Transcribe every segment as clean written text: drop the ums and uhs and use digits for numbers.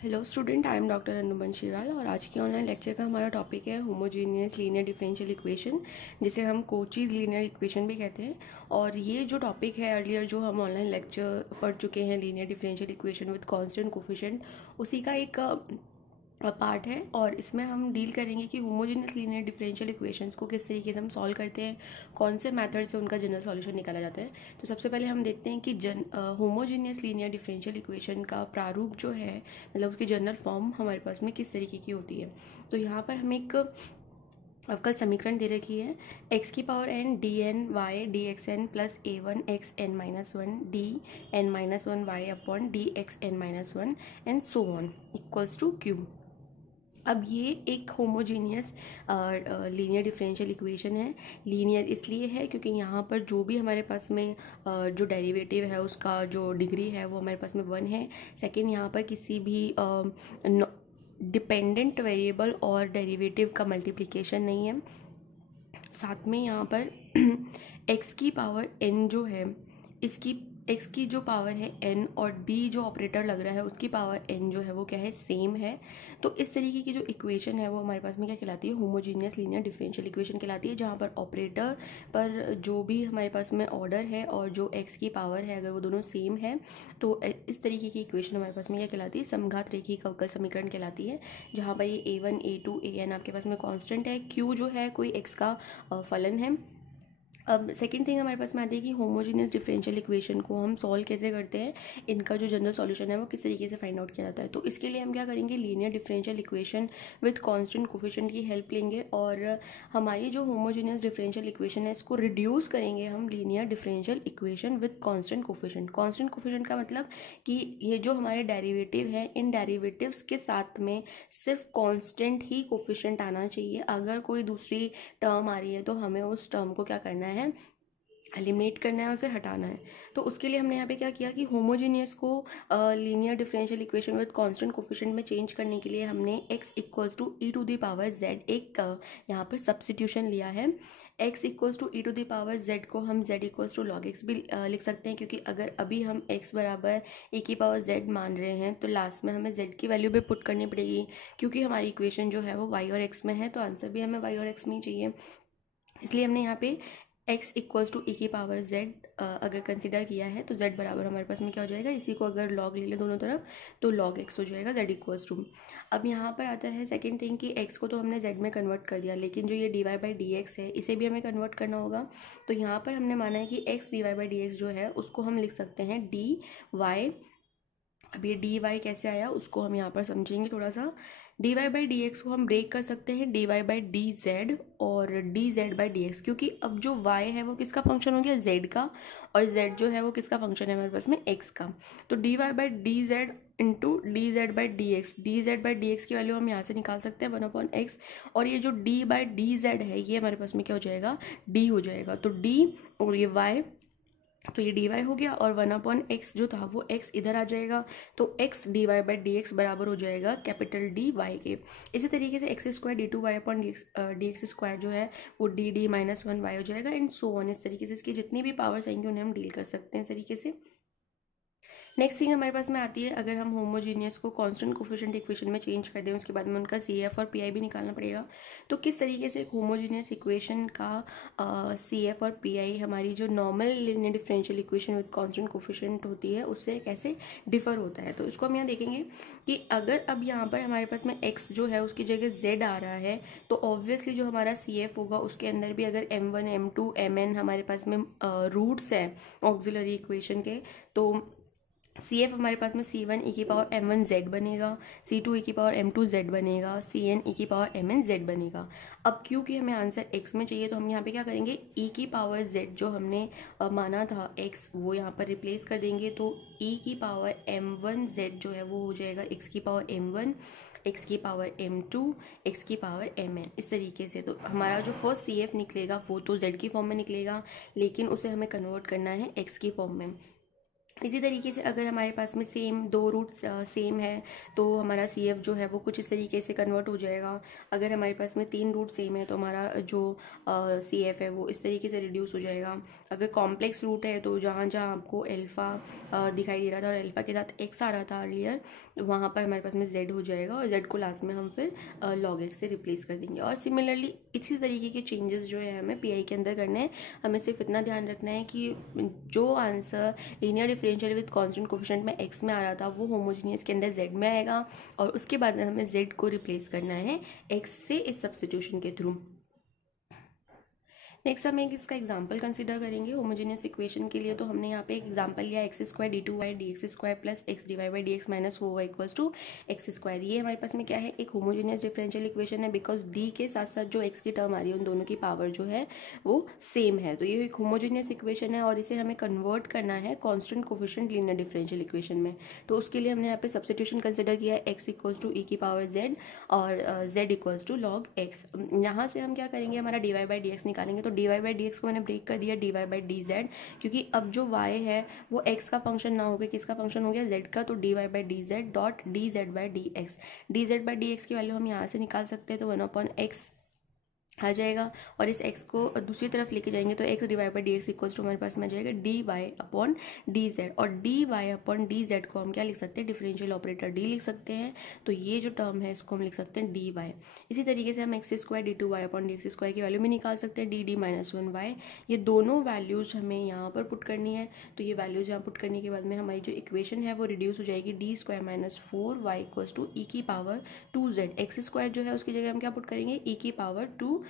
Hello student, I am doctor Anu Banshiwal और आज के ऑनलाइन लेक्चर का हमारा टॉपिक है होमोजीनियस लीनियर डिफरेंशियल इक्वेशन, जिसे हम कोचीज़ लीनियर इक्वेशन भी कहते हैं। और ये जो टॉपिक है अर्लियर जो हम ऑनलाइन लेक्चर पढ़ चुके हैं, linear differential equation with constant coefficient, उसी का एक पार्ट है। और इसमें हम डील करेंगे कि होमोजेनियस लीनियर डिफरेंशियल इक्वेशंस को किस तरीके से हम सॉल्व करते हैं, कौन से मेथड से उनका जनरल सॉल्यूशन निकाला जाता है। तो सबसे पहले हम देखते हैं कि होमोजेनियस लीनियर डिफरेंशियल इक्वेशन का प्रारूप जो है, मतलब उसकी जनरल फॉर्म हमारे पास में किस तरीके की होती है। तो यहाँ पर हम एक अवकल समीकरण दे रखी है, एक्स की power n d n y d x n plus a one x n minus one d n minus one y upon d x n minus one and so on equals to q. अब ये एक homogeneous linear differential equation है। Linear इसलिए है क्योंकि यहाँ पर जो भी हमारे पास में जो डेरिवेटिव है उसका जो डिग्री है वो हमारे पास में 1 है। सेकंड, यहाँ पर किसी भी डिपेंडेंट वेरिएबल और डेरिवेटिव का मल्टीप्लिकेशन नहीं है। साथ में यहाँ पर x की पावर n जो है, इसकी x की जो पावर है n और d जो ऑपरेटर लग रहा है उसकी पावर n जो है वो क्या है, सेम है। तो इस तरीके की जो इक्वेशन है वो हमारे पास में क्या कहलाती है, होमोजीनियस लीनियर डिफरेंशियल इक्वेशन कहलाती है, जहाँ पर ऑपरेटर पर जो भी हमारे पास में ऑर्डर है और जो x की पावर है अगर वो दोनों सेम है तो इस तरीके की इक्वेशन हमारे पास में क्या कहलाती है, समघात रेखीय अवकल समीकरण कहलाती है। जहाँ पर ये a1 a2 an आपके पास में कांस्टेंट है, q जो है कोई x का फलन है। अब सेकंड थिंग हमारे पास में आती है कि होमोजेनियस डिफरेंशियल इक्वेशन को हम सॉल्व कैसे करते हैं, इनका जो जनरल सॉल्यूशन है वो किस तरीके से फाइंड आउट किया जाता है। तो इसके लिए हम क्या करेंगे, linear differential equation with constant coefficient की हेल्प लेंगे और हमारी जो होमोजेनियस डिफरेंशियल इक्वेशन है इसको रिड्यूस करेंगे हम linear differential equation with constant coefficient. Constant coefficient का मतलब कि ये जो हमारे डेरिवेटिव हैं, इन डेरिवेटिव्स के साथ में सिर्फ कांस्टेंट ही कोफिशिएंट आना चाहिए। अगर कोई दूसरी टर्म आ रही है तो हमें उस टर्म को क्या करना है, एलिमिनेट करना है, उसे हटाना है। तो उसके लिए हमने यहाँ पे क्या किया कि होमोजीनियस को linear differential equation with constant coefficient में चेंज करने के लिए हमने x equals to E to the power z एक यहाँ पर सब्सटीट्यूशन लिया है। x equals to E to the power z को हम z equals to log x भी लिख सकते हैं, क्योंकि अगर अभी हम x बराबर e की पावर z मान रहे हैं तो लास्ट में हमें z की वैल्यू भी पुट करनी पड़ेगी, क्योंकि हमारी इक्वेशन जो है वो y और x में है, तो आंसर भी हमें y और x में ही चाहिए। इसलिए हमने यहाँ पे x इक्वल्स टू ई की पावर z अगर कंसिडर किया है तो z बराबर हमारे पास में क्या हो जाएगा, इसी को अगर log ले लें दोनों तरफ तो log x हो जाएगा z इक्वल्स टू। अब यहाँ पर आता है सेकंड थिंग कि x को तो हमने z में कन्वर्ट कर दिया, लेकिन जो ये dy बाई डी एक्स है इसे भी हमें कन्वर्ट करना होगा। तो यहाँ पर हमने माना है कि x dy by D x जो है उसको हम लिख सकते हैं dy। अब ये dy कैसे आया उसको हम यहाँ पर समझेंगे थोड़ा सा। dy बाई डी एक्स को हम ब्रेक कर सकते हैं dy बाई डी जेड और dz बाई डी एक्स, क्योंकि अब जो y है वो किसका फंक्शन हो गया, z का, और z जो है वो किसका फंक्शन है हमारे पास में, x का। तो dy by d Z into D z by D x की वैल्यू हम यहाँ से निकाल सकते हैं 1/x, और ये जो d बाई डी जेड है ये हमारे पास में क्या हो जाएगा, d हो जाएगा। तो d और ये y, तो ये डी वाई हो गया और 1/x जो था वो x इधर आ जाएगा, तो x dy by D x बराबर हो जाएगा कैपिटल डी वाई के। इसी तरीके से x square d two y upon d x square जो है वो डी माइनस 1y हो जाएगा एंड सो ऑन। इस तरीके से इसकी जितनी भी पावर्स आएंगी उन्हें हम डील कर सकते हैं इस तरीके से। नेक्स्ट थिंग हमारे पास में आती है, अगर हम होमोजीनियस को कांस्टेंट कोफिशिएंट इक्वेशन में चेंज कर दें उसके बाद में उनका CF और PI भी निकालना पड़ेगा। तो किस तरीके से एक होमोजीनियस इक्वेशन का CF और PI हमारी जो normal linear differential equation with constant coefficient होती है उससे कैसे डिफर होता है। तो इसको हम यहाँ देखेंगे कि अगर अब यहाँ पर हमारे पास में x जो है उसकी जगह z आ रहा है तो ऑब्वियसली जो हमारा CF होगा उसके अंदर भी अगर m1 m2 mn हमारे पास में रूट्स हैं ऑक्सिलरी इक्वेशन के, तो CF हमारे पास में C1 e की पावर m1 z बनेगा, C2 e की पावर m2 z बनेगा, Cn e की पावर mn z बनेगा। अब क्योंकि हमें आंसर x में चाहिए तो हम यहाँ पे क्या करेंगे, e की पावर z जो हमने माना था x वो यहाँ पर रिप्लेस कर देंगे, तो e की पावर m1 z जो है वो हो जाएगा x की पावर m1, x की पावर m2, x की पावर mn। इस तरीके से तो हमारा जो फर्स्ट CF निकलेगा वो तो z की फॉर्म में निकलेगा, लेकिन उसे हमें कन्वर्ट करना है x की फॉर्म में। इसी तरीके से अगर हमारे पास में सेम दो रूट्स सेम है तो हमारा सी एफ जो है वो कुछ इस तरीके से कन्वर्ट हो जाएगा। अगर हमारे पास में 3 रूट सेम है तो हमारा जो सी एफ है वो इस तरीके से रिड्यूस हो जाएगा। अगर कॉम्प्लेक्स रूट है तो जहाँ जहाँ आपको एल्फ़ा दिखाई दे रहा था और एल्फ़ा के साथ एक्स आ रहा था अर्लियर, वहाँ पर हमारे पास में जेड हो जाएगा और जेड को लास्ट में हम फिर लॉग एक्स से रिप्लेस कर देंगे। और सिमिलरली इसी तरीके के चेंजेस जो है हमें पी आई के अंदर करने हैं। हमें सिर्फ इतना ध्यान रखना है कि जो answer linear differential with constant coefficient में x में आ रहा था वो होमोजीनियस के अंदर z में आएगा, और उसके बाद में हमें z को रिप्लेस करना है x से इस सब्स्टिट्यूशन के थ्रू। नेक्स्ट हम एक इसका एग्जांपल कंसीडर करेंगे होमोजेनियस इक्वेशन के लिए। तो हमने यहाँ पे एक एग्जांपल लिया x square d two y d x square plus x d Y by D x minus 4y equals to x square. ये हमारे पास में क्या है, एक होमोजेनियस डिफरेंशियल इक्वेशन है, बिकॉज डी के साथ साथ जो एक्स की टर्म आ रही है उन दोनों की पावर जो है वो सेम है। तो ये एक होमोजेनियस इक्वेशन है और इसे हमें कन्वर्ट करना है constant coefficient linear differential equation में। तो उसके लिए हमने यहाँ पे सब्स्टिट्यूशन कंसिडर किया है एक्स इक्वल्स टू ई की पावर जेड और z equals to log x. यहाँ से हम क्या करेंगे, हमारा d Y by D x निकालेंगे। तो d Y by D x को मैंने ब्रेक कर दिया dy बाई डी जेड, क्योंकि अब जो y है वो x का फंक्शन ना होकर किसका फंक्शन हो गया, z का। तो dy by d z dot d z by D x. D z by D x की वैल्यू हम यहाँ से निकाल सकते हैं, तो 1/x आ जाएगा और इस x को दूसरी तरफ लेके जाएंगे तो x divide by D x equals to हमारे पास में आ जाएगा D Y upon D Z. और D Y upon D Z को हम क्या लिख सकते हैं, डिफरेंशियल ऑपरेटर d लिख सकते हैं। तो ये जो टर्म है इसको हम लिख सकते हैं डी वाई। इसी तरीके से हम x square d two y upon d x square की वैल्यू भी निकाल सकते हैं, डी डी माइनस 1y। ये दोनों वैल्यूज़ हमें यहाँ पर पुट करनी है। तो ये वैल्यूज़ यहाँ पुट करने के बाद में हमारी जो इक्वेशन है वो रिड्यूस हो जाएगी D square minus 4y equals to ई की पावर 2z। एक्स स्क्वायर जो है उसकी जगह हम क्या पुट करेंगे, ई की पावर 2z।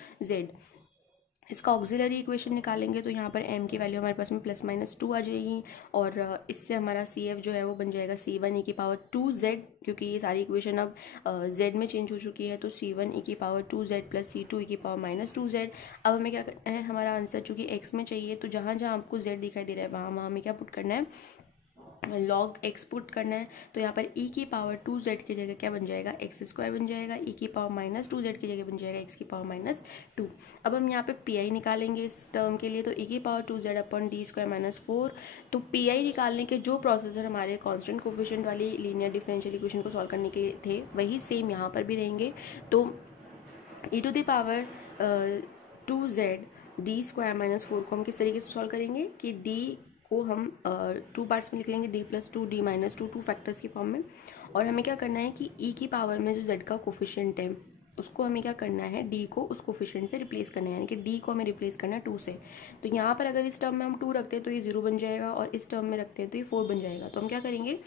इसका ऑक्सिलरी इक्वेशन निकालेंगे तो यहाँ पर m की वैल्यू हमारे पास में प्लस माइनस 2 आ जाएगी और इससे हमारा CF जो है वो बन जाएगा C1 e की पावर 2z, क्योंकि ये सारी इक्वेशन अब z में चेंज हो चुकी है। तो C1 e की power 2z plus C2 e की पावर माइनस 2z। अब हमें क्या करना है, हमारा आंसर चूँकि x में चाहिए तो जहाँ जहाँ आपको z दिखाई दे रहा है वहाँ वहाँ हमें क्या पुट करना है, लॉग एक्स पुट करना है। तो यहाँ पर e की पावर 2z की जगह क्या बन जाएगा, एक्स स्क्वायर बन जाएगा। e की पावर माइनस 2z की जगह बन जाएगा एक्स की पावर माइनस 2। अब हम यहाँ पे पी निकालेंगे इस टर्म के लिए। तो e की power 2z upon D square minus 4। तो पी निकालने के जो प्रोसीजर हमारे कांस्टेंट कोफिशिएंट वाली लीनियर डिफरेंशियल इक्वेशन को सॉल्व करने के लिए थे वही सेम यहाँ पर भी रहेंगे। तो e to the power 2z d square minus 4 को हम किस तरीके से सॉल्व करेंगे कि d को हम 2 पार्ट्स में लिख लेंगे, d plus 2 d minus 2 2 factors की फॉर्म में। और हमें क्या करना है कि e की पावर में जो z का कोफिशिएंट है उसको हमें क्या करना है, d को उस कोफिशिएंट से रिप्लेस करना है, यानी कि d को हमें रिप्लेस करना है 2 से। तो यहाँ पर अगर इस टर्म में हम 2 रखते हैं तो ये 0 बन जाएगा और इस टर्म में रखते हैं तो ये 4 बन जाएगा। तो हम क्या करेंगे,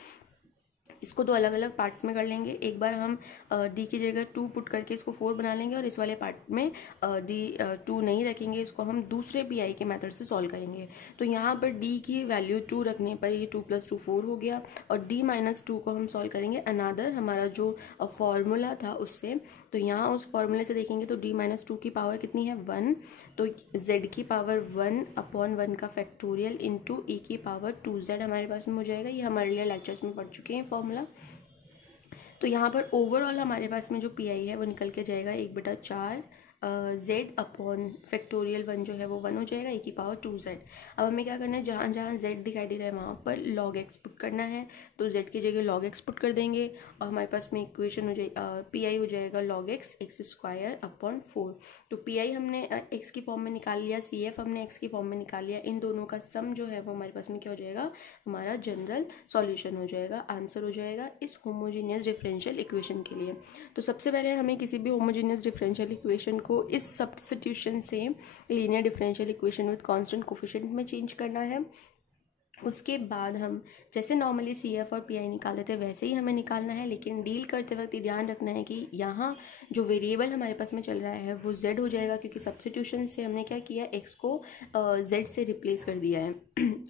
इसको दो अलग अलग पार्ट्स में कर लेंगे। एक बार हम d की जगह 2 पुट करके इसको 4 बना लेंगे और इस वाले पार्ट में d 2 नहीं रखेंगे, इसको हम दूसरे पी के मेथड से सॉल्व करेंगे। तो यहाँ पर d की वैल्यू 2 रखने पर ये 2 प्लस 2 4 हो गया और d माइनस 2 को हम सॉल्व करेंगे अनादर हमारा जो फॉर्मूला था उससे। तो यहाँ उस फॉर्मूले से देखेंगे तो d माइनस 2 की पावर कितनी है, 1। तो z की पावर 1 अपॉन 1 का फैक्टोरियल इंटू e की पावर 2z हमारे पास में हो जाएगा। ये हम अर्लियर लेक्चर्स में पढ़ चुके हैं फॉर्मूला। तो यहाँ पर ओवरऑल हमारे पास में जो पी है वो निकल के जाएगा 1/4 z अपॉन फैक्टोरियल 1 जो है वो 1 हो जाएगा e की पावर 2z। अब हमें क्या करना है, जहाँ जहाँ z दिखाई दे रहा है वहाँ पर log x पुट करना है। तो z की जगह log x पुट कर देंगे और हमारे पास में इक्वेशन हो जाएगी पी हो जाएगा log x x square upon 4। तो पी हमने x की फॉर्म में निकाल लिया, CF हमने x की फॉर्म में निकाल लिया। इन दोनों का सम जो है वो हमारे पास में क्या हो जाएगा, हमारा जनरल सॉल्यूशन हो जाएगा, आंसर हो जाएगा इस होमोजीनियस डिफरेंशियल इक्वेशन के लिए। तो सबसे पहले हमें किसी भी होमोजीनियस डिफरेंशियल इक्वेशन को इस सब्स्टिट्यूशन से linear differential equation with constant coefficient में चेंज करना है। उसके बाद हम जैसे नॉर्मली CF और PI निकाल देते हैं वैसे ही हमें निकालना है, लेकिन डील करते वक्त ये ध्यान रखना है कि यहाँ जो वेरिएबल हमारे पास में चल रहा है वो z हो जाएगा, क्योंकि सब्स्टिट्यूशन से हमने क्या किया, x को z से रिप्लेस कर दिया है।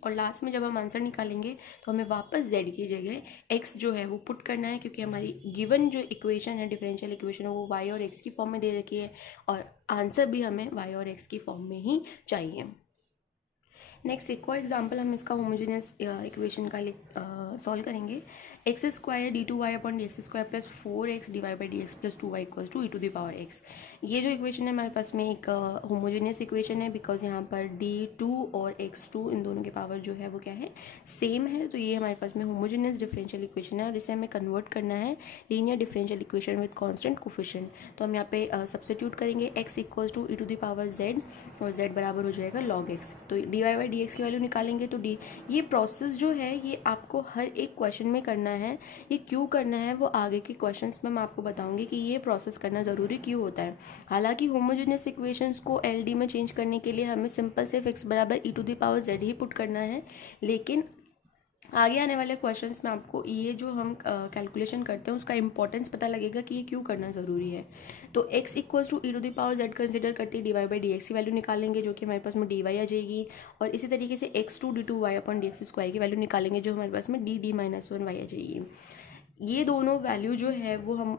और लास्ट में जब हम आंसर निकालेंगे तो हमें वापस z की जगह x जो है वो पुट करना है, क्योंकि हमारी गिवन जो इक्वेशन है डिफरेंशियल इक्वेशन वो y और x की फॉर्म में दे रखी है और आंसर भी हमें y और x की फॉर्म में ही चाहिए। नेक्स्ट एक और एग्जांपल हम इसका होमोजेनियस इक्वेशन का सॉल्व करेंगे। X square d two y upon d x square plus 4x divide by D x plus 2y equals to E to the power x। ये जो इक्वेशन है हमारे पास में एक होमोजेनियस इक्वेशन है, बिकॉज यहाँ पर d2 और x2 इन दोनों के पावर जो है वो क्या है, सेम है। तो ये हमारे पास में होमोजेनियस डिफरेंशियल इक्वेशन है और इसे हमें कन्वर्ट करना है linear differential equation with constant coefficient. तो हम यहाँ पे सब्स्टिट्यूट करेंगे x equals to E to the power z और z बराबर हो जाएगा log x। तो dy बाई डी एक्स की वैल्यू निकालेंगे तो डी, ये प्रोसेस जो है ये आपको हर एक क्वेश्चन में करना है। ये क्यों करना है वो आगे के क्वेश्चंस में मैं आपको बताऊंगी कि ये प्रोसेस करना ज़रूरी क्यों होता है। हालांकि होमोजेनियस इक्वेशंस को एलडी में चेंज करने के लिए हमें सिंपल सिर्फ x बराबर E to the power z ही पुट करना है, लेकिन आगे आने वाले क्वेश्चंस में आपको ये जो हम कैलकुलेशन करते हैं उसका इंपॉर्टेंस पता लगेगा कि ये क्यों करना ज़रूरी है। तो x equals to E to the power z consider करते ही D Y by D x की वैल्यू निकालेंगे जो कि हमारे पास में डी वाई आ जाएगी, और इसी तरीके से x two d two y upon d x square की वैल्यू निकालेंगे जो हमारे पास में डी डी माइनस 1 वाई आ जाएगी। ये दोनों वैल्यू जो है वो हम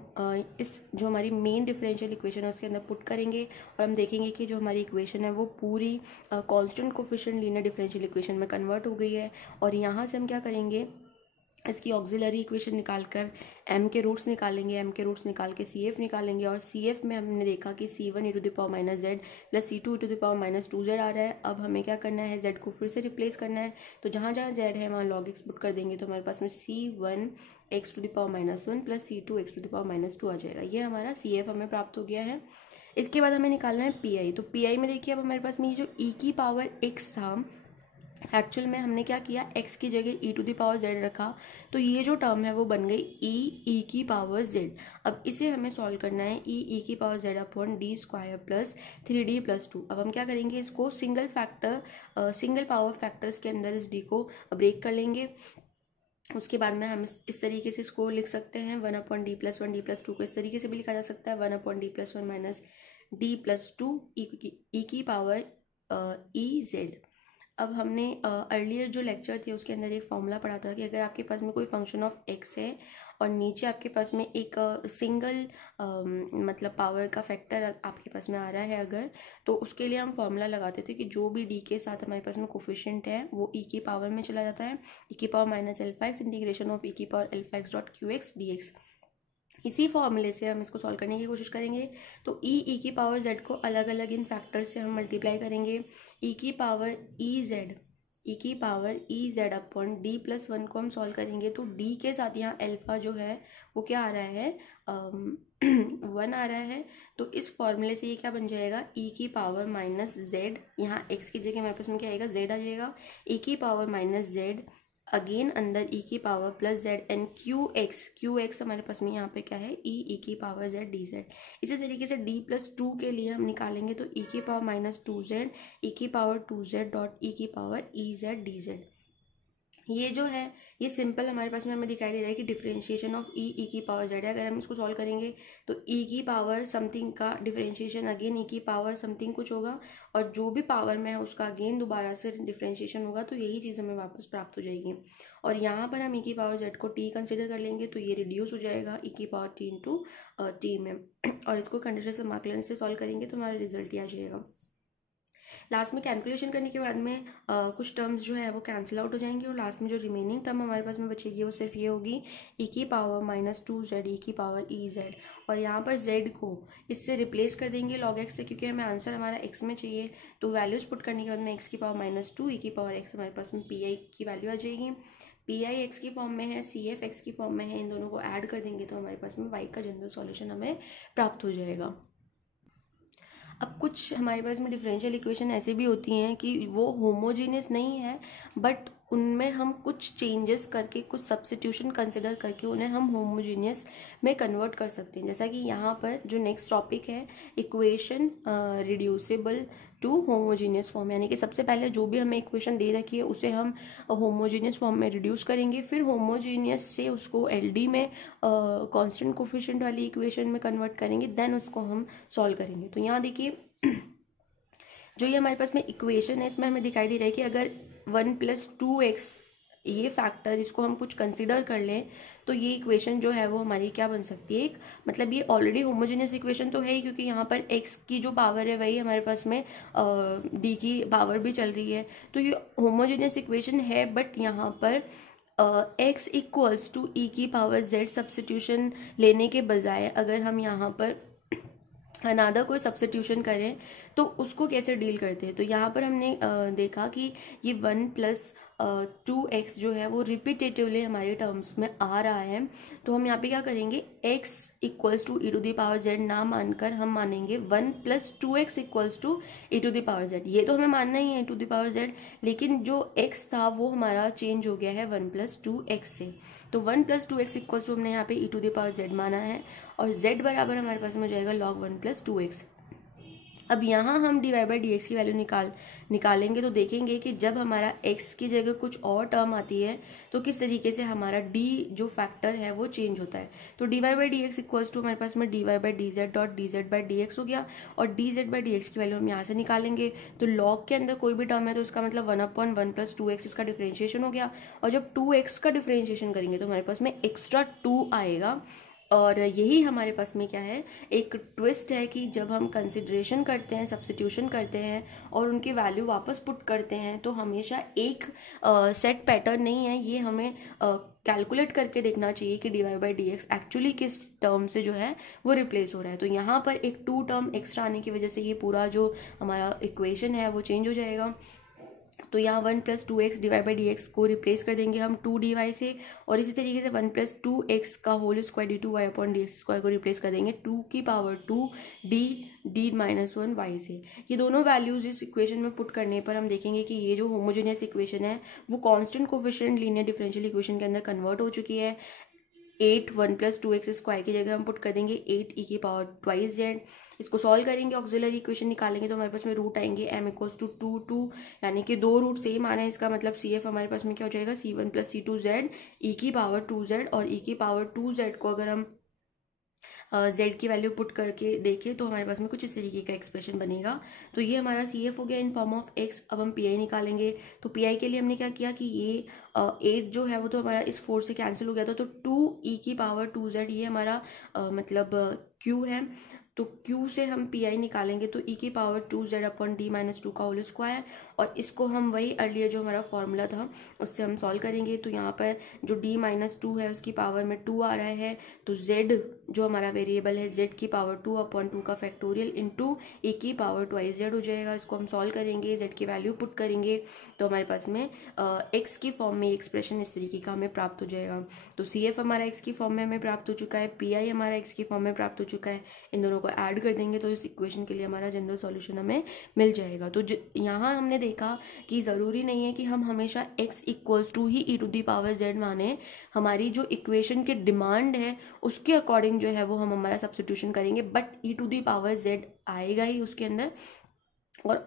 इस जो हमारी मेन डिफरेंशियल इक्वेशन है उसके अंदर पुट करेंगे और हम देखेंगे कि जो हमारी इक्वेशन है वो पूरी constant coefficient linear differential equation में कन्वर्ट हो गई है। और यहाँ से हम क्या करेंगे, इसकी ऑक्सिलरी इक्वेशन निकालकर m के रूट्स निकालेंगे, m के रूट्स निकाल के CF निकालेंगे, और CF में हमने देखा कि C1 e to the power minus z plus C2 e to the power minus 2z आ रहा है। अब हमें क्या करना है, z को फिर से रिप्लेस करना है। तो जहाँ जहाँ z है वहाँ log x पुट कर देंगे तो हमारे पास में C1 x to the power minus 1 प्लस C2 x to the power minus 2 आ जाएगा। ये हमारा CF हमें प्राप्त हो गया है। इसके बाद हमें निकालना है PI। तो PI में देखिए अब हमारे पास में ये जो e की पावर x था, एक्चुअल में हमने क्या किया, x की जगह e to the power z रखा, तो ये जो टर्म है वो बन गई e की पावर z। अब इसे हमें सॉल्व करना है e की power z upon D square plus 3d plus 2। अब हम क्या करेंगे, इसको सिंगल पावर फैक्टर्स के अंदर इस d को ब्रेक कर लेंगे। उसके बाद में हम इस तरीके से इसको लिख सकते हैं 1 upon D plus 1 D plus 2 को इस तरीके से भी लिखा जा सकता है 1 upon D plus 1 minus D plus 2 ई की पावर ई जेड। अब हमने अर्लियर जो लेक्चर थे उसके अंदर एक फॉर्मूला पढ़ा था कि अगर आपके पास में कोई फंक्शन ऑफ x है और नीचे आपके पास में एक सिंगल मतलब पावर का फैक्टर आपके पास में आ रहा है अगर, तो उसके लिए हम फॉर्मूला लगाते थे कि जो भी d के साथ हमारे पास में कोफिशिएंट है वो e की पावर में चला जाता है, e की power minus alpha x integration of e की power alpha x dot Q x D x. इसी फॉर्मूले से हम इसको सॉल्व करने की कोशिश करेंगे। तो e की पावर z को अलग अलग इन फैक्टर्स से हम मल्टीप्लाई करेंगे। e की power E Z upon D plus 1 को हम सॉल्व करेंगे तो d के साथ यहाँ अल्फा जो है वो क्या आ रहा है 1 आ रहा है। तो इस फॉर्मूले से ये क्या बन जाएगा, e की पावर माइनस जेड, यहाँ x की जगह हमारे पास में क्या आएगा z आ जाएगा, e की पावर माइनस जेड अगेन अंदर e की power plus Z and Q x हमारे पास में यहाँ पे क्या है e की पावर जेड डी जेड। इसी तरीके से d प्लस 2 के लिए हम निकालेंगे तो e की पावर माइनस 2z e की पावर 2z डॉट e की power E Z D Z. ये जो है ये सिंपल हमारे पास में हमें दिखाई दे रहा है कि डिफरेंशिएशन ऑफ ई की पावर जेड है। अगर हम इसको सॉल्व करेंगे तो e की पावर समथिंग का डिफरेंशिएशन अगेन e की पावर समथिंग कुछ होगा और जो भी पावर में है उसका अगेन दोबारा से डिफरेंशिएशन होगा, तो यही चीज़ हमें वापस प्राप्त हो जाएगी। और यहाँ पर हम e की पावर z को t कंसिडर कर लेंगे तो ये रिड्यूस हो जाएगा e की पावर t इंटू टी में, और इसको कंडीशन से मार्कलेन से सॉल्व करेंगे तो हमारा रिजल्ट ही आ जाएगा। लास्ट में कैलकुलेशन करने के बाद में कुछ टर्म्स जो है वो कैंसिल आउट हो जाएंगी और लास्ट में जो रिमेनिंग टर्म हमारे पास में बचेगी वो सिर्फ ये होगी e की पावर माइनस 2z e की पावर ई जेड, और यहाँ पर z को इससे रिप्लेस कर देंगे log x से, क्योंकि हमें आंसर हमारा x में चाहिए। तो वैल्यूज पुट करने के बाद में x की पावर माइनस 2 e की पावर x हमारे पास में pi की वैल्यू आ जाएगी। pi x की फॉर्म में है, cf x की फॉर्म में है, इन दोनों को ऐड कर देंगे तो हमारे पास में y का जनरल सॉल्यूशन हमें प्राप्त हो जाएगा। अब कुछ हमारे पास में डिफरेंशियल इक्वेशन ऐसे भी होती हैं कि वो होमोजीनियस नहीं है, बट उनमें हम कुछ चेंजेस करके कुछ सब्स्टिट्यूशन कंसिडर करके उन्हें हम होमोजीनियस में कन्वर्ट कर सकते हैं। जैसा कि यहाँ पर जो नेक्स्ट टॉपिक है equation reducible to homogeneous form, यानी कि सबसे पहले जो भी हमें इक्वेशन दे रखी है उसे हम होमोजीनियस फॉर्म में रिड्यूस करेंगे, फिर होमोजीनियस से उसको एलडी में कांस्टेंट कोफिशिएंट वाली इक्वेशन में कन्वर्ट करेंगे, देन उसको हम सॉल्व करेंगे। तो यहाँ देखिए जो ये हमारे पास में इक्वेशन है इसमें हमें दिखाई दे रहा है कि अगर 1 प्लस 2x ये फैक्टर इसको हम कुछ कंसिडर कर लें तो ये इक्वेशन जो है वो हमारी क्या बन सकती है, एक मतलब ये ऑलरेडी होमोजेनियस इक्वेशन तो है ही, क्योंकि यहाँ पर x की जो पावर है वही हमारे पास में d की पावर भी चल रही है, तो ये होमोजेनियस इक्वेशन है। बट यहाँ पर x इक्वल्स टू ई की पावर z सब्स्टिट्यूशन लेने के बजाय अगर हम यहाँ पर अनादर कोई सब्स्टिट्यूशन करें तो उसको कैसे डील करते हैं, तो यहाँ पर हमने देखा कि ये 1+2x जो है वो रिपीटेटिवली हमारे टर्म्स में आ रहा है, तो हम यहाँ पे क्या करेंगे, x equals to E to the power z ना मानकर हम मानेंगे 1+2x equals to E to the power z। ये तो हमें मानना ही है e to the power z, लेकिन जो x था वो हमारा चेंज हो गया है 1+2x से, तो 1+2x इक्वल्स टू हमने यहाँ पे ई टू द पावर z माना है और z बराबर हमारे पास में हो जाएगा log 1+2x। अब यहाँ हम dy बाई डी एक्स की वैल्यू निकालेंगे तो देखेंगे कि जब हमारा x की जगह कुछ और टर्म आती है तो किस तरीके से हमारा d जो फैक्टर है वो चेंज होता है। तो dy by D x equals to हमारे पास में dy by d z dot d z by D x हो गया, और d z by D x की वैल्यू हम यहाँ से निकालेंगे तो log के अंदर कोई भी टर्म है तो उसका मतलब 1/1+2x इसका डिफरेंशिएशन हो गया, और जब 2x का डिफरेंशिएशन करेंगे तो हमारे पास में एक्स्ट्रा 2 आएगा। और यही हमारे पास में क्या है, एक ट्विस्ट है कि जब हम कंसिडरेशन करते हैं, सब्स्टिट्यूशन करते हैं और उनकी वैल्यू वापस पुट करते हैं तो हमेशा एक सेट पैटर्न नहीं है, ये हमें कैलकुलेट करके देखना चाहिए कि dy by D x actually किस टर्म से जो है वो रिप्लेस हो रहा है। तो यहाँ पर एक 2 टर्म एक्स्ट्रा आने की वजह से ये पूरा जो हमारा इक्वेशन है वो चेंज हो जाएगा। तो यहाँ 1+2x dy by D x को रिप्लेस कर देंगे हम 2dy से, और इसी तरीके से 1+2x का whole square d2y upon d x square को रिप्लेस कर देंगे 2 की पावर 2 d-1y से। ये दोनों वैल्यूज इस इक्वेशन में पुट करने पर हम देखेंगे कि ये जो होमोजेनियस इक्वेशन है वो constant coefficient linear differential equation के अंदर कन्वर्ट हो चुकी है। 8 1+2x स्क्वायर की जगह हम पुट कर देंगे 8 e की पावर ट्वाइस z। इसको सॉल्व करेंगे, ऑक्सिलरी इक्वेशन निकालेंगे तो हमारे पास में रूट आएंगे m इक्वल्स टू 2 यानी कि 2 रूट सेम आ रहे हैं, इसका मतलब CF हमारे पास में क्या हो जाएगा, c1+c2z e की पावर 2z, और e की पावर 2z को अगर हम z की वैल्यू पुट करके देखें तो हमारे पास में कुछ इस तरीके का एक्सप्रेशन बनेगा। तो ये हमारा CF हो गया इन फॉर्म ऑफ x। अब हम PI निकालेंगे, तो PI के लिए हमने क्या किया कि ये 8 जो है वो तो हमारा इस 4 से कैंसिल हो गया था, तो 2 e की पावर 2z ये हमारा मतलब Q है, तो Q से हम PI निकालेंगे तो e की पावर 2z अपॉन d-2 का होल स्क्वायर, और इसको हम वही अर्लियर जो हमारा फॉर्मूला था उससे हम सॉल्व करेंगे। तो यहाँ पर जो d-2 है उसकी पावर में 2 आ रहा है, तो z जो हमारा वेरिएबल है z की पावर 2 अपॉन 2 का फैक्टोरियल इंटू e की पावर ट्वाइस z हो जाएगा। इसको हम सॉल्व करेंगे, z की वैल्यू पुट करेंगे तो हमारे पास में x की फॉर्म में एक्सप्रेशन इस तरीके का हमें प्राप्त हो जाएगा। तो CF हमारा x की फॉर्म में हमें प्राप्त हो चुका है, PI हमारा x की फॉर्म में प्राप्त हो चुका है, इन दोनों को ऐड कर देंगे तो इस इक्वेशन के लिए हमारा जनरल सॉल्यूशन हमें मिल जाएगा। तो यहाँ हमने देखा कि ज़रूरी नहीं है कि हम हमेशा x इक्वल्स टू ही e to the power z माने, हमारी जो इक्वेशन की डिमांड है उसके अकॉर्डिंग जो है वो हम हमारा सब्स्टिट्यूशन करेंगे, but e to the power z आएगा ही उसके अंदर।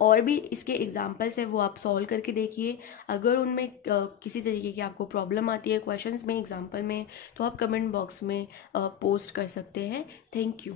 और भी इसके एग्जाम्पल्स है वो आप सॉल्व करके देखिए। अगर उनमें किसी तरीके की आपको प्रॉब्लम आती है क्वेश्चंस में, एग्जाम्पल में, तो आप कमेंट बॉक्स में पोस्ट कर सकते हैं। Thank you.